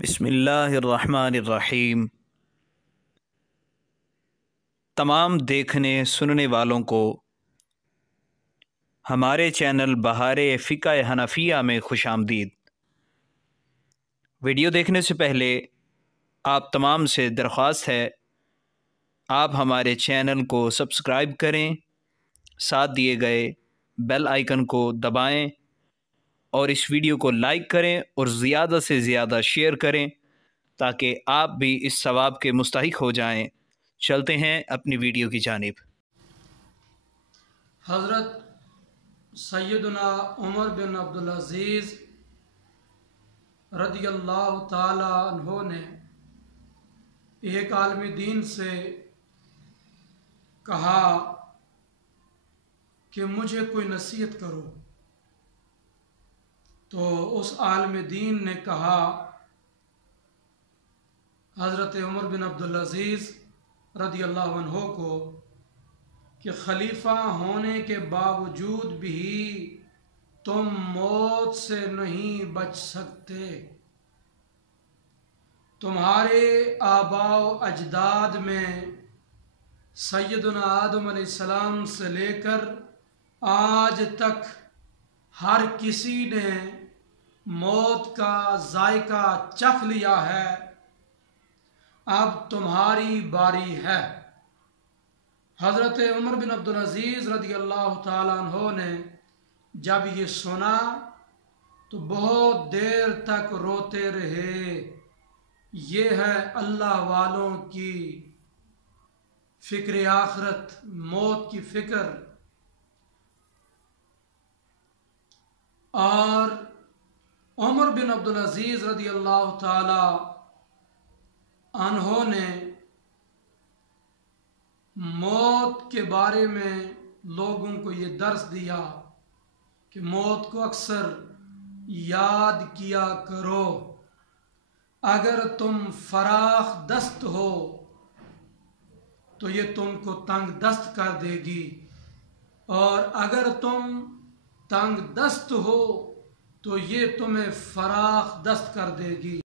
بسم اللہ الرحمن الرحیم۔ تمام دیکھنے سننے والوں کو ہمارے چینل بہار فقہ حنفیہ میں خوش آمدید۔ ویڈیو دیکھنے سے پہلے آپ تمام سے درخواست ہے آپ ہمارے چینل کو سبسکرائب کریں، ساتھ دیے گئے بیل آئیکن کو دبائیں اور اس ویڈیو کو لائک کریں اور زیادہ سے زیادہ شیئر کریں تاکہ آپ بھی اس ثواب کے مستحق ہو جائیں۔ چلتے ہیں اپنی ویڈیو کی جانب۔ حضرت سیدنا عمر بن عبدالعزیز رضی اللہ تعالی عنہ نے ایک عالم دین سے کہا کہ مجھے کوئی نصیحت کرو، تو اس عالم دین نے کہا حضرت عمر بن عبدالعزیز رضی اللہ عنہ کو کہ خلیفہ ہونے کے باوجود بھی تم موت سے نہیں بچ سکتے۔ تمہارے آباء و اجداد میں سیدنا آدم علیہ السلام سے لے کر آج تک ہر کسی نے موت کا ذائقہ چکھ لیا ہے، اب تمہاری باری ہے۔ حضرت عمر بن عبدالعزیز رضی اللہ تعالیٰ عنہ نے جب یہ سنا تو بہت دیر تک روتے رہے۔ یہ ہے اللہ والوں کی فکر آخرت، موت کی فکر۔ اور عمر بن عبدالعزیز رضی اللہ تعالی عنہ نے موت کے بارے میں لوگوں کو یہ درس دیا کہ موت کو اکثر یاد کیا کرو۔ اگر تم فراخ دست ہو تو یہ تم کو تنگ دست کر دے گی، اور اگر تم تنگ دست ہو تو یہ تمہیں فراخ دست کر دے گی۔